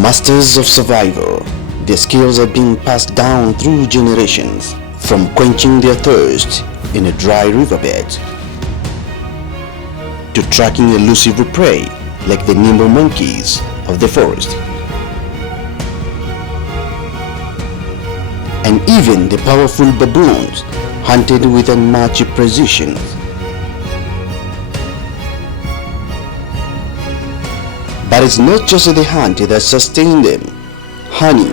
Masters of survival, their skills are being passed down through generations, from quenching their thirst in a dry riverbed to tracking elusive prey like the nimble monkeys of the forest, and even the powerful baboons hunted with unmatched precision. But it's not just the hunt that sustains them. Honey,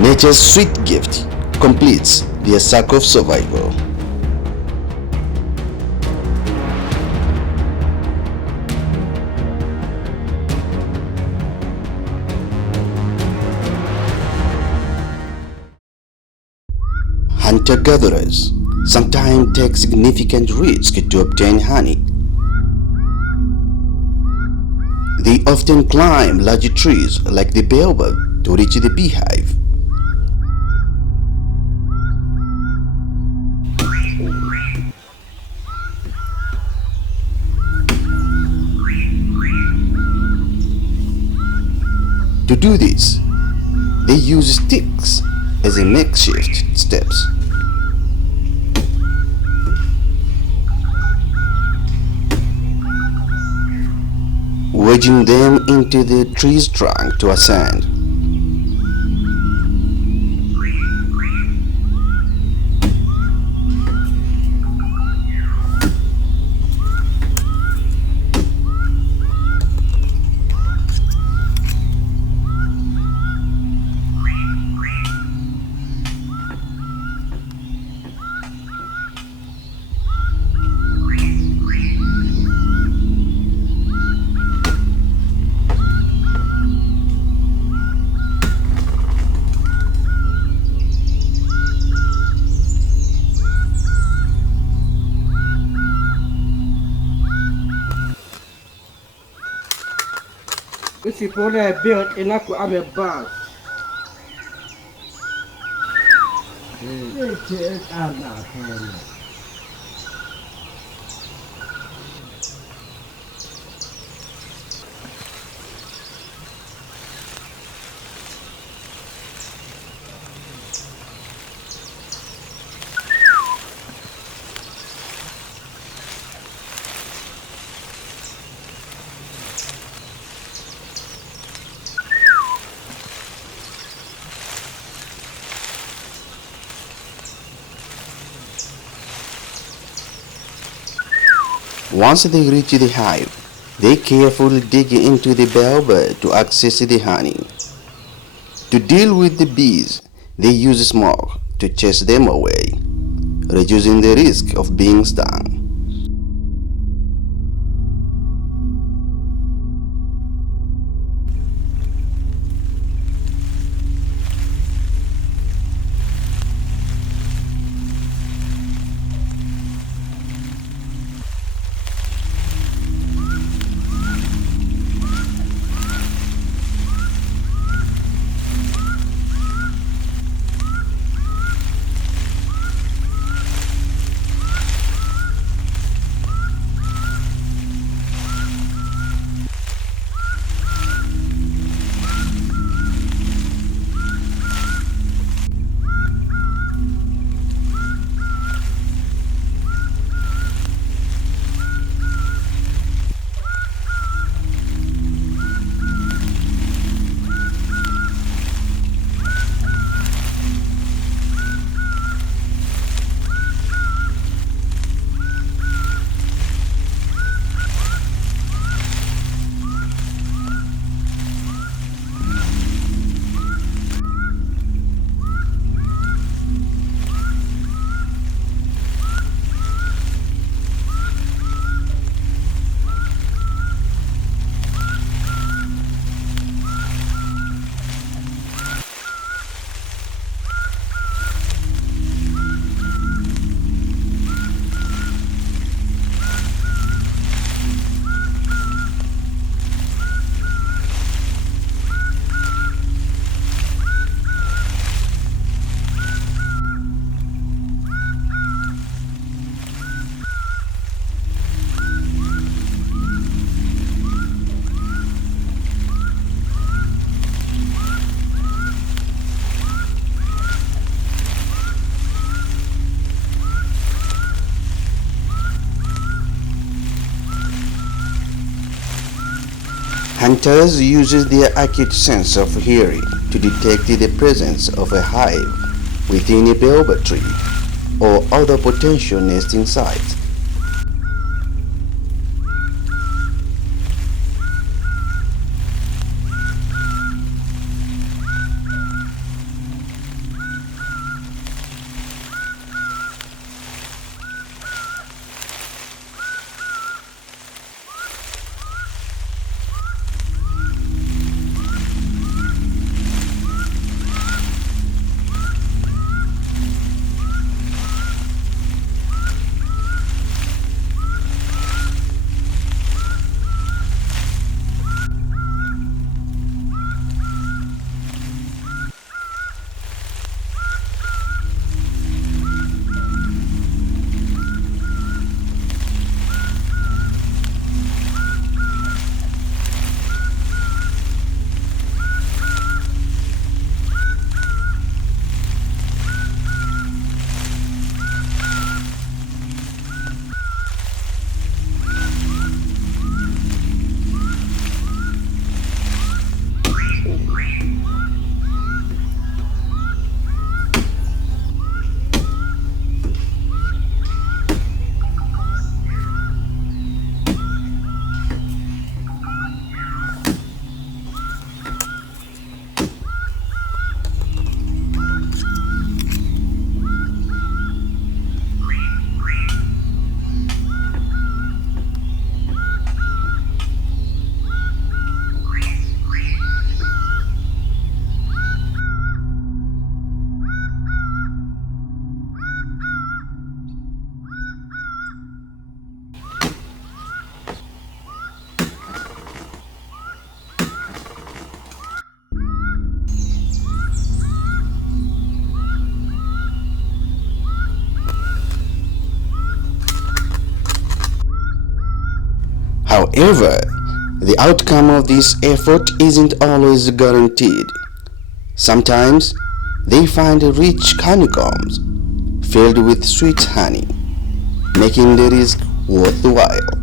nature's sweet gift, completes their circle of survival. Hunter-gatherers sometimes take significant risks to obtain honey. They often climb large trees like the Baobab to reach the beehive. To do this, they use sticks as a makeshift steps. Wedging them into the tree's trunk to ascend. This is what I built in Baobab. This is Hadzabe. Once they reach the hive, they carefully dig into the Baobab to access the honey. To deal with the bees, they use smoke to chase them away, reducing the risk of being stung. Hunters use their acute sense of hearing to detect the presence of a hive within a baobab tree or other potential nesting sites. However, the outcome of this effort isn't always guaranteed. Sometimes they find rich honeycombs filled with sweet honey, making the risk worthwhile.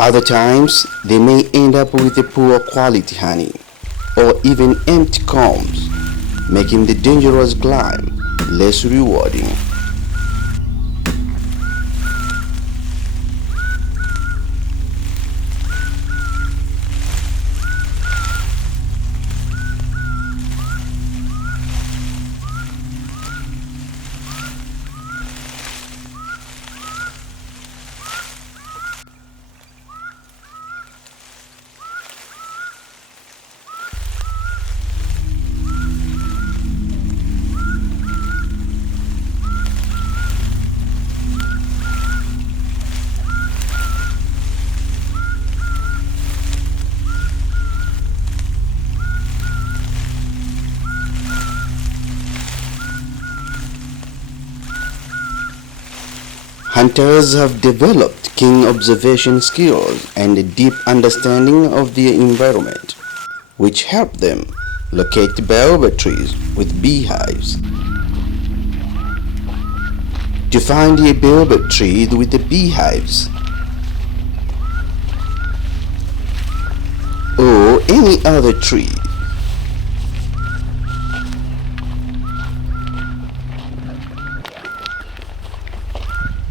Other times, they may end up with a poor quality honey or even empty combs, making the dangerous climb less rewarding. Hunters have developed keen observation skills and a deep understanding of their environment, which help them locate baobab trees with beehives. To find a baobab tree with the beehives or any other tree,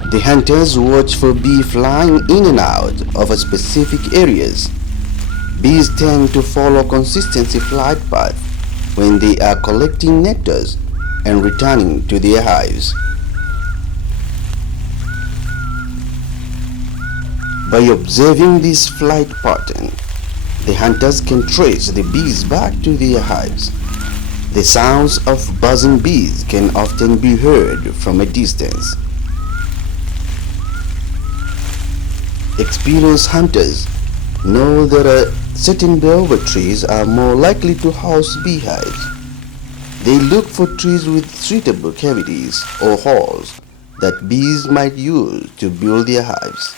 the hunters watch for bees flying in and out of specific areas. Bees tend to follow consistent flight paths when they are collecting nectars and returning to their hives. By observing this flight pattern, the hunters can trace the bees back to their hives. The sounds of buzzing bees can often be heard from a distance. Experienced hunters know that certain baobab trees are more likely to house beehives. They look for trees with suitable cavities or holes that bees might use to build their hives.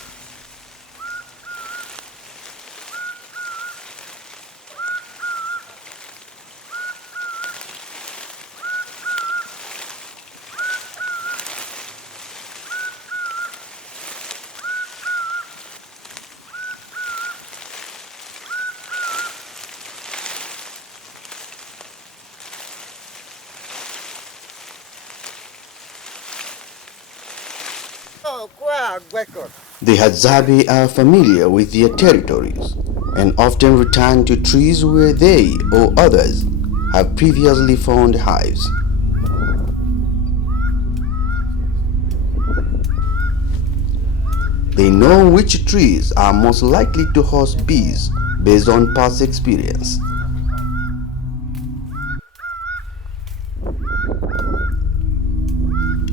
The Hadzabe are familiar with their territories and often return to trees where they or others have previously found hives. They know which trees are most likely to host bees based on past experience.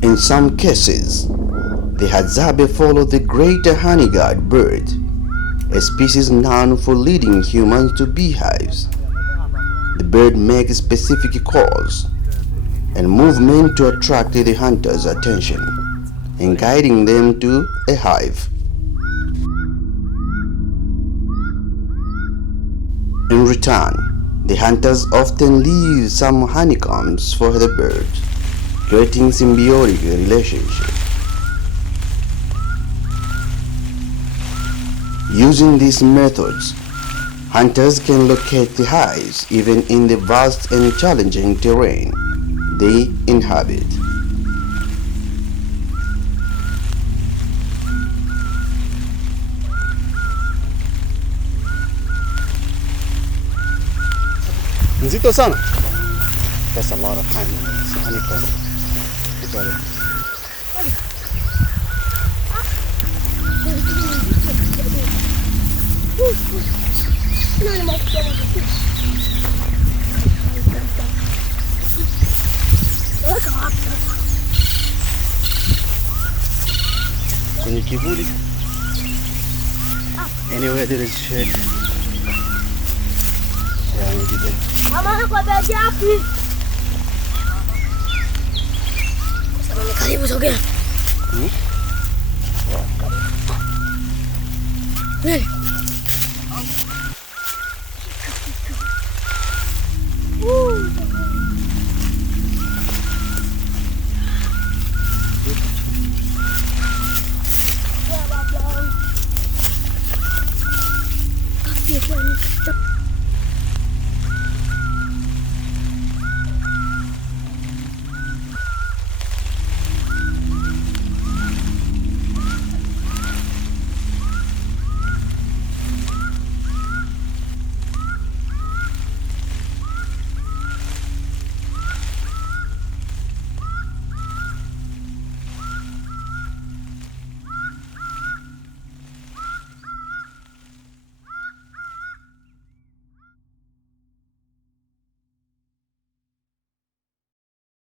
In some cases, the Hadzabe follow the greater honeyguard bird, a species known for leading humans to beehives. The bird makes specific calls and movement to attract the hunter's attention and guiding them to a hive. In return, the hunters often leave some honeycombs for the bird, creating symbiotic relationships. Using these methods, hunters can locate the hives even in the vast and challenging terrain they inhabit. Nzito sana. That's a lot of time. It's honeycomb. Look at it. Kwenye kivuli. Anywhere there is shade. Yeah, maybe there. Karibu sogea.